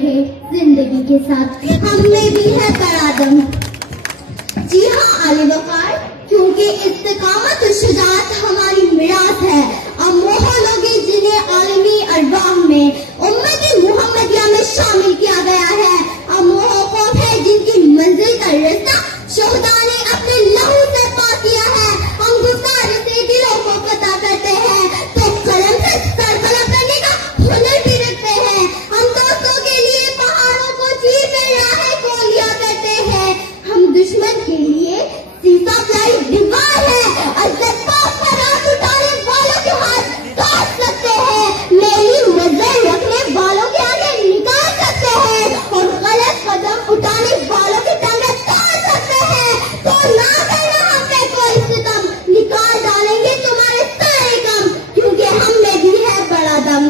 रहे जिंदगी के साथ। हमने भी है बड़ा दम। जी हाँ आले वकार, क्योंकि इस्तिकामत और शुजाअत हमारी मिरास है। अब मोह लोगे जिन्हें आलमी अरवाह में उम्मत मुहम्मदिया में शामिल किया गया है। अब मोह कौम है जिनकी मंजिल का रास्ता शोहदा ने अपने लहू से पा किया है। हम गुज़ार से दिलों को पता करते हैं तो कलम से सरबला करने का हुनर भी रखते हैं। हम दोस्तों के लिए पहाड़ों को चीर में राहें खोल लिया करते हैं। हम दुश्मन के लिए सीसा प्लाई दीवार है और ज़बान पर हाथ उठाने वालों के हाथ काट सकते हैं। मेरी मजर रखने वालों के आगे निकाल सकते हैं और गलत कदम उठाने वालों के टांगे तोड़ सकते हैं। तो ना करना हम पे कोई सितम, निकाल डालेंगे तुम्हारे सारे गम, क्योंकि हम में भी है बड़ा दम।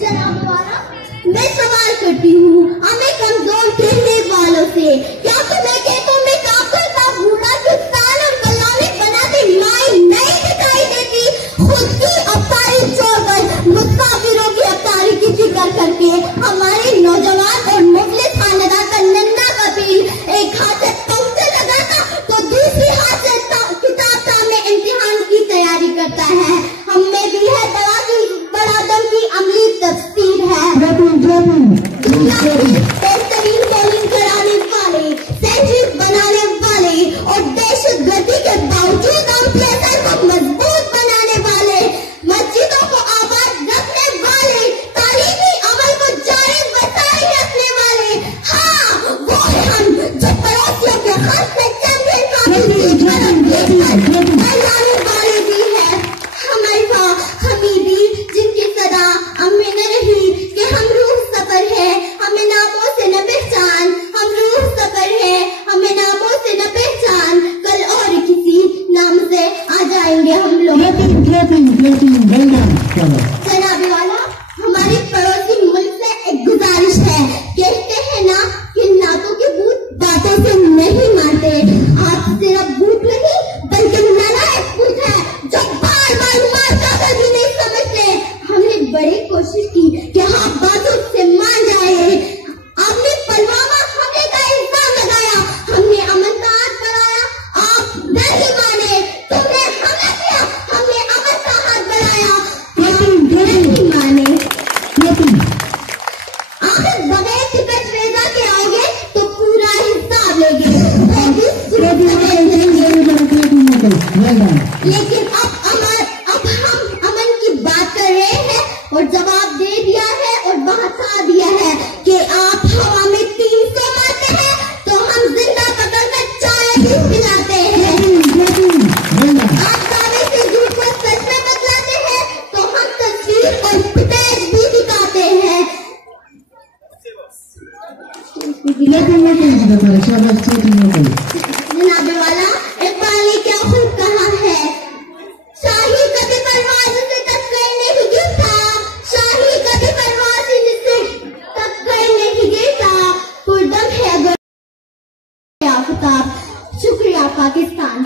जनाब वाला, मैं सवाल करती हूँ हमें कमजोर कहने वालों से, क्या तुम्हें खेतों में काम करता बूढ़ा किसान और कलामी बनाते माई नहीं दिखाई देती? खुद की अफ्तारी छोड़कर मुसाफिरों की अफ्तारी की फिक्र करके हमारे नौजवान और मुफलिस खानदान का नन्हा कबीर एक हाथ से पंखे लगाता तो दूसरी हाथ से किताब सामने इम्तिहान की तैयारी करता है। हम में भी है बड़ा दम की अमली तफसीर है। बेहतरीन बॉलिंग कराने वाले, सेंचुरी बनाने वाले और दहशतगर्दी के बावजूद हम प्लेयर को मजबूत बनाने वाले, मस्जिदों को आबाद रखने वाले, तालीमी अमल को जारी वसाई रखने वाले। हाँ, वो है हम जो पड़ोसियों के खर्च में लाने वाले भी है। हमारा हमीदी जिनकी सदा अम्मी ने रही कि हम रूह सफर है, हमें नामों से न पहचान। हम रूह सफर है, हमें नामों से न पहचान। कल और किसी नाम से आ जाएंगे हम लोग। जनाबे वाला, हमारे पड़ोसी मुल्क से एक गुजारिश है। कहते हैं ना कि नातों के भूत बातों से नहीं मारते। आप सिर्फ भूत नहीं बल्कि नालायक भूत है जो बार बार मारता कर भी नहीं समझते। हमने बड़ी कोशिश की कि हाँ बातों से मान जाए। आपने पुलवामा हमले का इल्जाम लगाया, हमने अमन का हाथ बढ़ाया, आप नहीं माने। तुमने हमला किया, हमने अमन का हाथ बढ़ाया, नहीं माने। आखिर बगैर टिकट रेजा के आओगे तो पूरा हिसाब लेंगे। लेकिन अब हम अमन की बात कर रहे हैं और जवाब दे दिया है और बता दिया है कि आप हवा में 300 मारते हैं तो हम जिंदा पकड़ कर चाय भी पिलाते हैं। आप दावे से झूठ को सच में बदलाते हैं तो हम तस्वीर और फुटेज भी दिखाते हैं। जनाबे वाला, इकबाल ने क्या खूब कहा है, शाही कभी परवाज़ से टक्कर नहीं गिरता, शाही कभी परवाज़ से टक्कर नहीं गिरता, पुरदम है अगर आफताब। शुक्रिया पाकिस्तान।